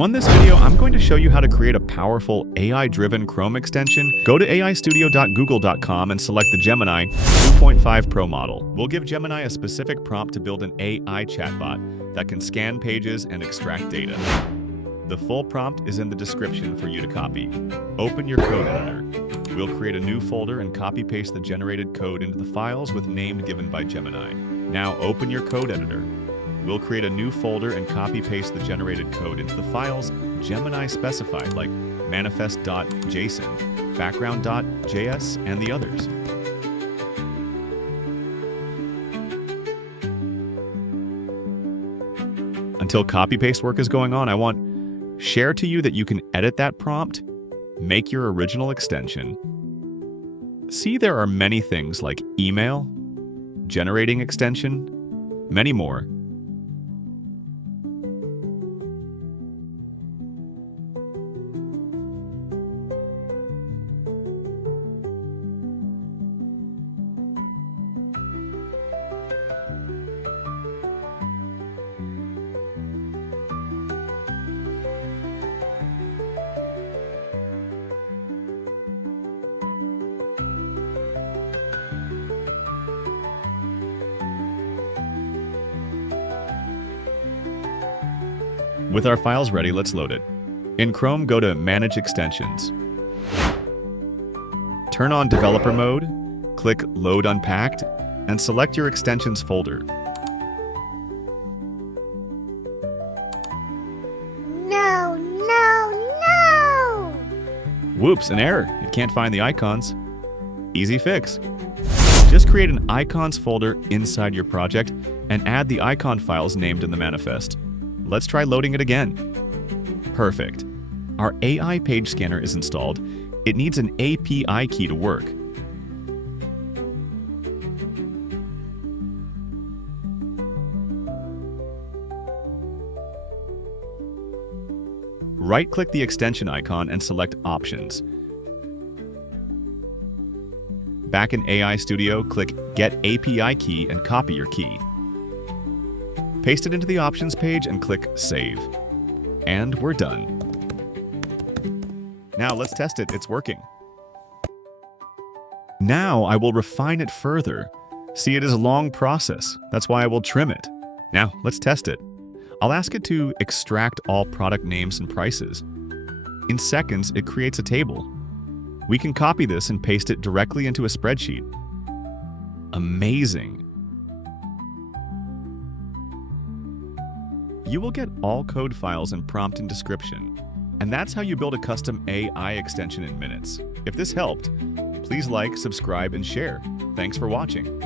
On this video, I'm going to show you how to create a powerful AI-driven Chrome extension. Go to aistudio.google.com and select the Gemini 2.5 Pro model. We'll give Gemini a specific prompt to build an AI chatbot that can scan pages and extract data. The full prompt is in the description for you to copy. Open your code editor. We'll create a new folder and copy-paste the generated code into the files with name given by Gemini. Now open your code editor. We'll create a new folder and copy-paste the generated code into the files Gemini specified, like manifest.json, background.js, and the others. Until copy-paste work is going on, I want to share to you that you can edit that prompt, make your original extension. See, there are many things like email, generating extension, many more. With our files ready, let's load it. In Chrome, go to Manage Extensions. Turn on Developer Mode, click Load Unpacked, and select your extensions folder. No! Whoops, an error. It can't find the icons. Easy fix. Just create an icons folder inside your project and add the icon files named in the manifest. Let's try loading it again. Perfect. Our AI page scanner is installed. It needs an API key to work. Right-click the extension icon and select Options. Back in AI Studio, click Get API Key and copy your key. Paste it into the Options page and click Save. And we're done. Now let's test it. It's working. Now I will refine it further. See, it is a long process. That's why I will trim it. Now let's test it. I'll ask it to extract all product names and prices. In seconds, it creates a table. We can copy this and paste it directly into a spreadsheet. Amazing. You will get all code files and prompt and description. And that's how you build a custom AI extension in minutes. If this helped, please like, subscribe, and share. Thanks for watching.